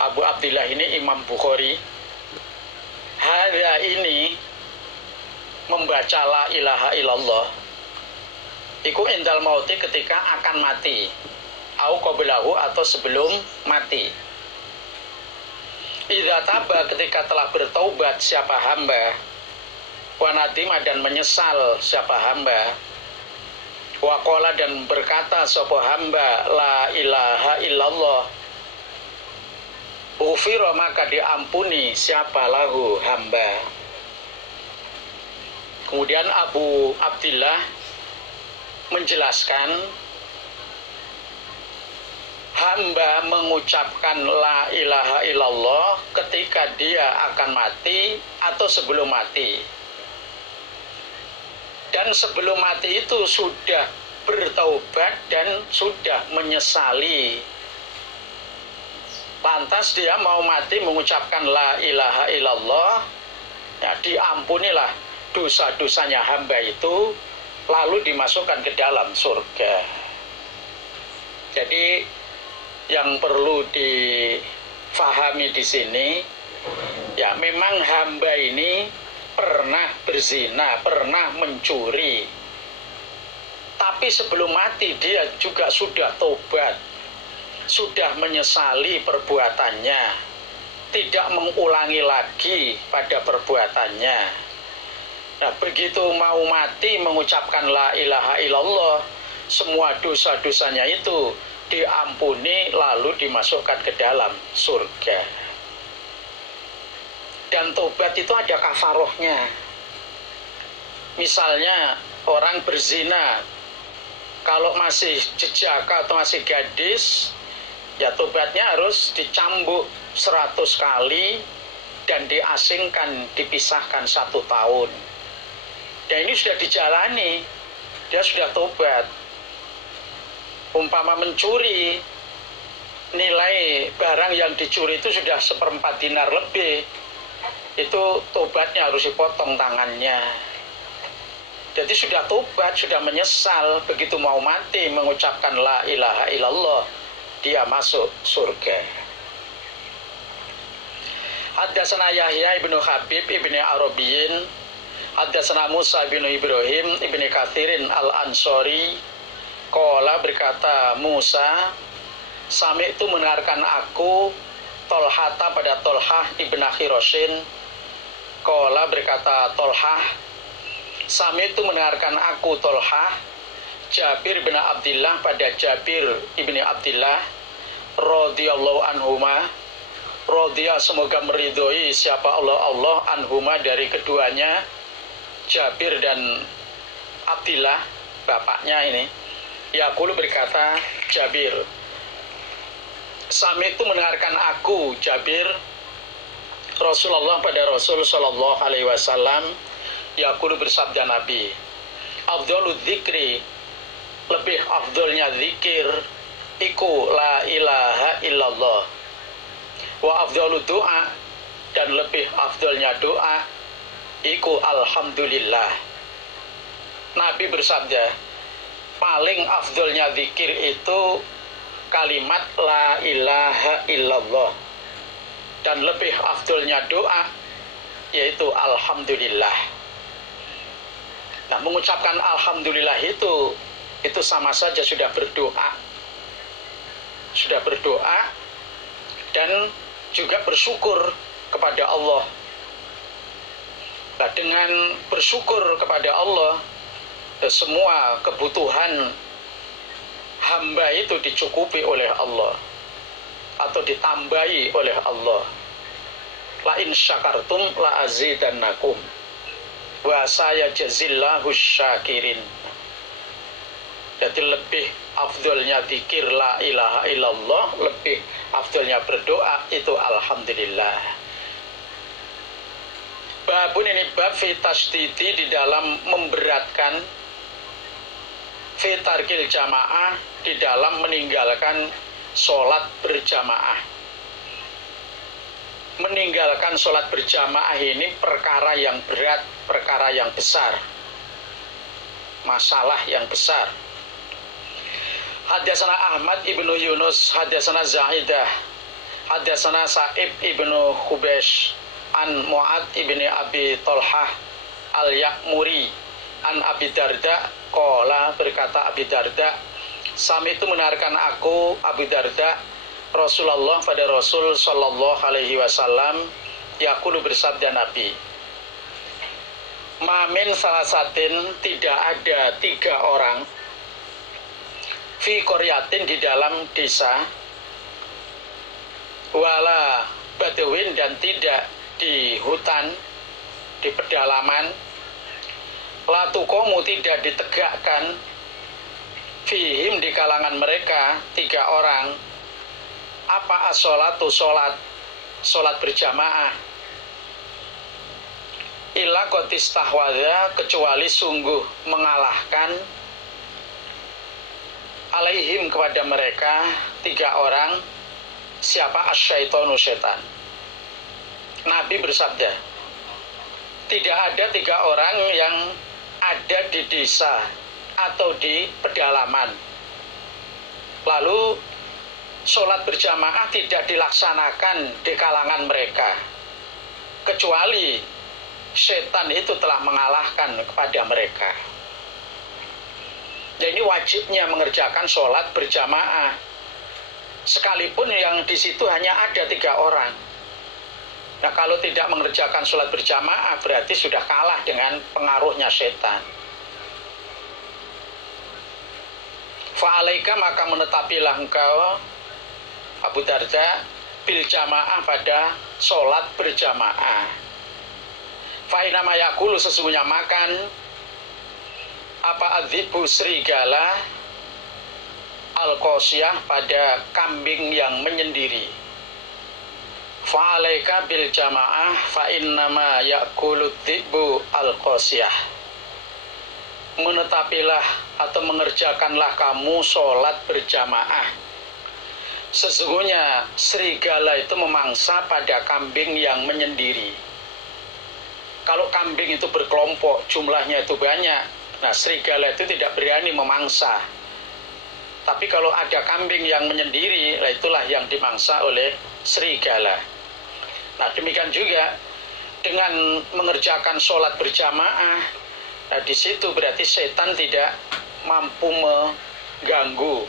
Abu Abdillah ini Imam Bukhari. Hadza ini membaca la ilaha illallah iku indal mauti, ketika akan mati, au qablahu, atau sebelum mati. Idza taba, ketika telah bertaubat siapa hamba, wa nadima, dan menyesal siapa hamba, wa qala, dan berkata sapa hamba la ilaha illallah, ufira, maka diampuni siapa lahu hamba. Kemudian Abu Abdillah menjelaskan, hamba mengucapkan la ilaha illallah ketika dia akan mati atau sebelum mati. Dan sebelum mati itu sudah bertaubat dan sudah menyesali. Lantas dia mau mati mengucapkan la ilaha illallah, ya diampunilah dosa-dosanya hamba itu, lalu dimasukkan ke dalam surga. Jadi yang perlu difahami di sini, ya memang hamba ini pernah berzina, pernah mencuri, tapi sebelum mati dia juga sudah tobat, sudah menyesali perbuatannya, tidak mengulangi lagi pada perbuatannya. Nah, begitu mau mati mengucapkan la ilaha illallah, semua dosa-dosanya itu diampuni lalu dimasukkan ke dalam surga. Dan tobat itu ada kafarohnya. Misalnya orang berzina, kalau masih jejaka atau masih gadis, ya tobatnya harus dicambuk 100 kali dan diasingkan, dipisahkan 1 tahun. Dan ini sudah dijalani, dia sudah tobat. Umpama mencuri, nilai barang yang dicuri itu sudah 1/4 dinar lebih, itu tobatnya harus dipotong tangannya. Jadi sudah tobat, sudah menyesal, begitu mau mati mengucapkan la ilaha illallah, dia masuk surga. Haddatsana Yahya ibnu Habib ibnu Arabiyin, haddatsana Musa bin Ibrahim ibnu Katsirin al-Ansori, qala, berkata Musa, sami itu mendengarkan aku Tolhata pada Tolhah ibn Khirosin, qala, berkata Tolhah, sami itu mendengarkan aku Tolhah Jabir bin Abdillah pada Jabir ibni Abdillah radhiyallahu anhuma, radhiya, semoga meridhoi siapa Allah anhuma, dari keduanya, Jabir dan Abdillah bapaknya ini. Yaqulu, berkata Jabir, sami itu mendengarkan aku Jabir Rasulullah pada Rasul sallallahu alaihi wasallam, yaqulu, bersabda Nabi, afdhalul dzikri, lebih afdolnya zikir iku la ilaha illallah, wa afdhalud doa, dan lebih afdolnya doa iku alhamdulillah. Nabi bersabda, paling afdolnya zikir itu kalimat la ilaha illallah, dan lebih afdolnya doa yaitu alhamdulillah. Nah, mengucapkan alhamdulillah itu sama saja sudah berdoa, dan juga bersyukur kepada Allah. Nah, dengan bersyukur kepada Allah, semua kebutuhan hamba itu dicukupi oleh Allah atau ditambahi oleh Allah. La in syakartum la azidannakum wa sayajzillahu syakirin. Jadi lebih afdolnya zikir la ilaha illallah, lebih afdolnya berdoa itu alhamdulillah. Babun, ini bab fitasdidi, di dalam memberatkan, fitarkil jamaah, di dalam meninggalkan sholat berjamaah. Meninggalkan sholat berjamaah ini perkara yang berat, perkara yang besar, masalah yang besar. Haddatsana Ahmad ibnu Yunus, haddatsana Zaidah, Hadatsana Sa'ib ibnu Hubesh an Mu'ad ibni Abi Tolhah al-Ya'muri an Abi Darda qala, berkata Abi Darda, Sami itu mendengarkan aku Abu Darda Rasulullah pada Rasul sallallahu alaihi wasallam yaqulu, bersabda Nabi, Mamin salasatin, tidak ada 3 orang, fi qaryatin, di dalam desa, wala badawin, dan tidak di hutan, di pedalaman, latukomu, tidak ditegakkan, fihim, di kalangan mereka 3 orang, apa as-sholatu, sholat berjamaah, illa qotistahwadha, kecuali sungguh mengalahkan, alaihim, kepada mereka 3 orang, siapa? Asyaitonu, setan. Nabi bersabda, tidak ada 3 orang yang ada di desa atau di pedalaman, lalu sholat berjamaah tidak dilaksanakan di kalangan mereka, kecuali setan itu telah mengalahkan kepada mereka. Jadi wajibnya mengerjakan sholat berjamaah, sekalipun yang di situ hanya ada 3 orang. Nah, kalau tidak mengerjakan sholat berjamaah berarti sudah kalah dengan pengaruhnya setan. Fa'alaika, maka menetapilah engkau Abu Darda bil jamaah, pada sholat berjamaah. Fa'inama yakulu, sesungguhnya makan apa adzibu, serigala, al-qosiyah, pada kambing yang menyendiri. Fa'alaika bil jamaah fa'innama yakulu dzibu al-qosiyah, menetapilah atau mengerjakanlah kamu sholat berjamaah, sesungguhnya serigala itu memangsa pada kambing yang menyendiri. Kalau kambing itu berkelompok, jumlahnya itu banyak, nah serigala itu tidak berani memangsa. Tapi kalau ada kambing yang menyendiri, nah itulah yang dimangsa oleh serigala. Nah demikian juga dengan mengerjakan sholat berjamaah, nah di situ berarti setan tidak mampu mengganggu.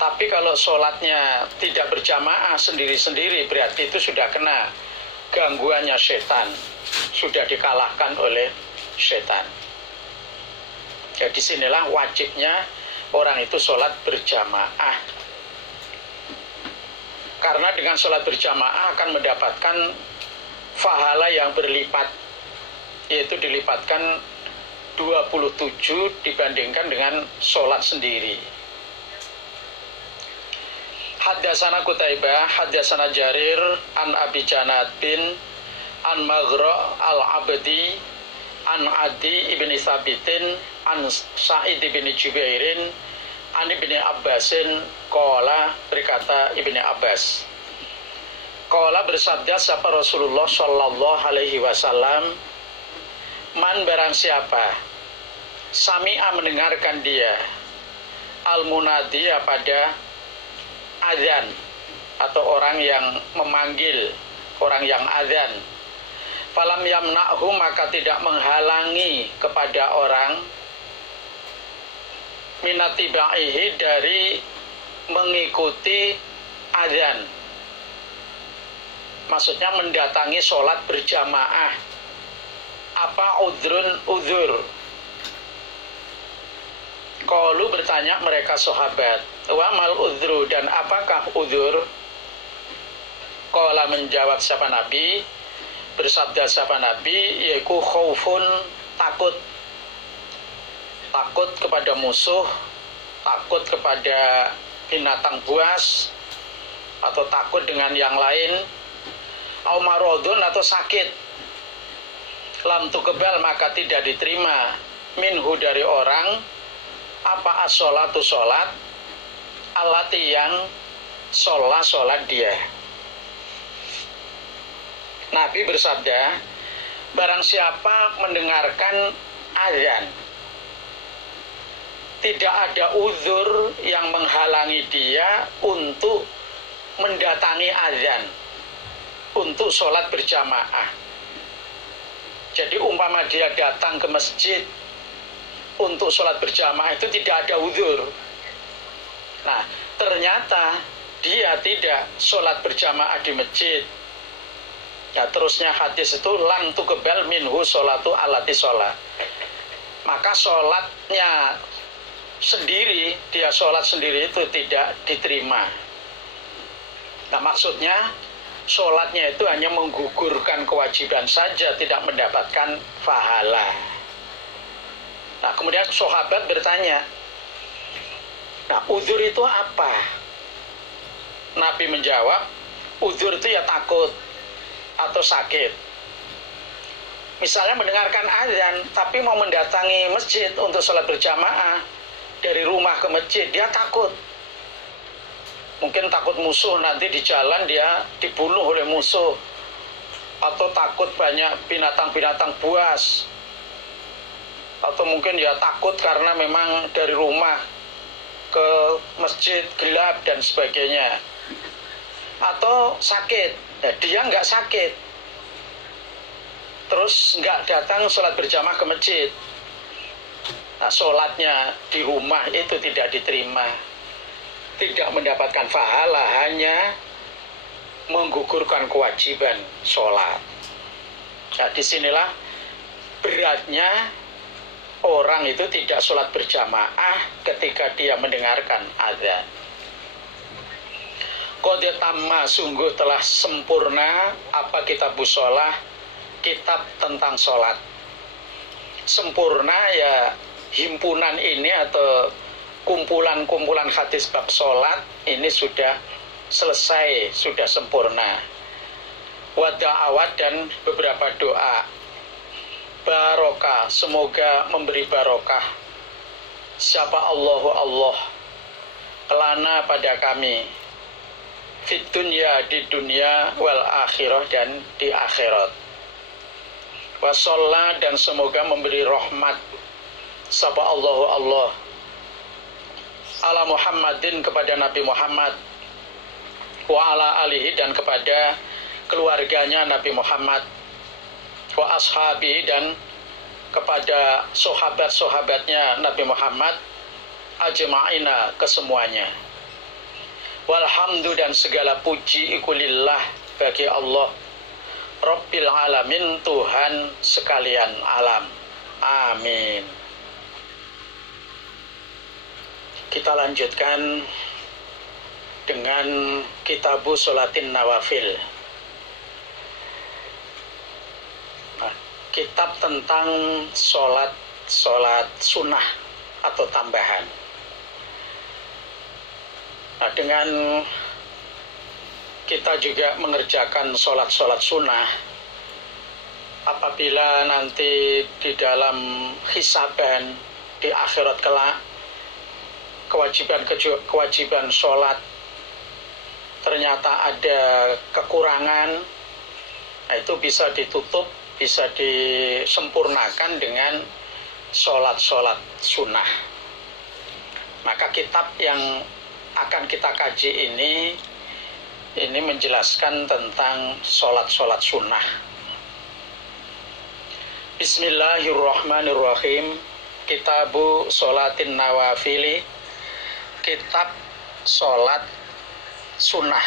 Tapi kalau sholatnya tidak berjamaah sendiri-sendiri, berarti itu sudah kena gangguannya setan, sudah dikalahkan oleh setan. Jadi sinilah wajibnya orang itu sholat berjamaah. Karena dengan sholat berjamaah akan mendapatkan pahala yang berlipat, yaitu dilipatkan 27 dibandingkan dengan sholat sendiri. Haddatsana Qutaibah, haddatsana Jarir, an Abi Janad bin an Maghra al-Abdi, an Adi ibni Sabitin, an Sa'id ibni Jubairin, an ibni Abbasin, qala, berkata ibni Abbas, qala, bersabda sapa Rasulullah sallallahu alaihi wasallam, man, barang siapa, sami'a, mendengarkan dia, al-munadi, pada azan, atau orang yang memanggil, orang yang azan, falam yamna'hu, maka tidak menghalangi kepada orang, minatiba'ihi, dari mengikuti azan, maksudnya mendatangi sholat berjamaah. Apa uzur? Qalu, bertanya mereka sahabat, wa mal uzru, dan apakah uzur? Qala, menjawab siapa Nabi, bersabda siapa Nabi, yaitu khaufun, takut kepada musuh, takut kepada binatang buas, atau takut dengan yang lain, au marodun, atau sakit, lam tukebal, maka tidak diterima, minhu, dari orang, apa as-sholatu, sholat, alati, yang sholat dia. Nabi bersabda, barang siapa mendengarkan azan, tidak ada uzur yang menghalangi dia untuk mendatangi azan untuk sholat berjamaah. Jadi umpama dia datang ke masjid untuk sholat berjamaah itu tidak ada uzur. Nah, ternyata dia tidak sholat berjamaah di masjid. Ya, terusnya hadis itu lang tuqbal minhu sholatu alati sholat. Maka sholatnya sendiri, dia sholat sendiri itu tidak diterima. Nah, maksudnya sholatnya itu hanya menggugurkan kewajiban saja, tidak mendapatkan pahala. Nah, kemudian sahabat bertanya, nah, uzur itu apa? Nabi menjawab, uzur itu ya takut atau sakit. Misalnya mendengarkan azan, tapi mau mendatangi masjid untuk sholat berjamaah, dari rumah ke masjid, dia takut. Mungkin takut musuh, nanti di jalan dia dibunuh oleh musuh. Atau takut banyak binatang-binatang buas. Atau mungkin dia takut karena memang dari rumah ke masjid gelap dan sebagainya. Atau sakit, ya, dia nggak sakit, terus nggak datang sholat berjamaah ke masjid. Nah, sholatnya di rumah itu tidak diterima, tidak mendapatkan pahala, hanya menggugurkan kewajiban sholat. Nah, disinilah beratnya orang itu tidak sholat berjamaah ketika dia mendengarkan azan. Qad tamma, sungguh telah sempurna apa kitab sholat, kitab tentang sholat. Sempurna ya himpunan ini atau kumpulan-kumpulan hadis bab sholat ini sudah selesai, sudah sempurna. Wada'awat dan beberapa doa. Barokah, semoga memberi barokah. Siapa Allahu Allah kelana pada kami, fit dunya, di dunia, wal akhirah, dan di akhirat. Wasolla, dan semoga memberi rahmat sapa Allahu Allah ala Muhammadin, kepada Nabi Muhammad, wa ala alihi, dan kepada keluarganya Nabi Muhammad, wa ashabi, dan kepada sahabat-sahabatnya Nabi Muhammad, ajma'ina, kesemuanya. Walhamdu, dan segala puji ikulillah, bagi Allah, Rabbil alamin, Tuhan sekalian alam. Amin. Kita lanjutkan dengan Kitabu Sholatin Nawafil. Nah, kitab tentang sholat sunnah atau tambahan. Nah, dengan kita juga mengerjakan sholat sunnah, apabila nanti di dalam hisaban di akhirat kelak, kewajiban sholat ternyata ada kekurangan, nah itu bisa ditutup, bisa disempurnakan dengan sholat sunnah. Maka kitab yang akan kita kaji ini menjelaskan tentang sholat sunnah. Bismillahirrahmanirrahim. Kitabu Sholatin Nawafili, kitab sholat sunnah.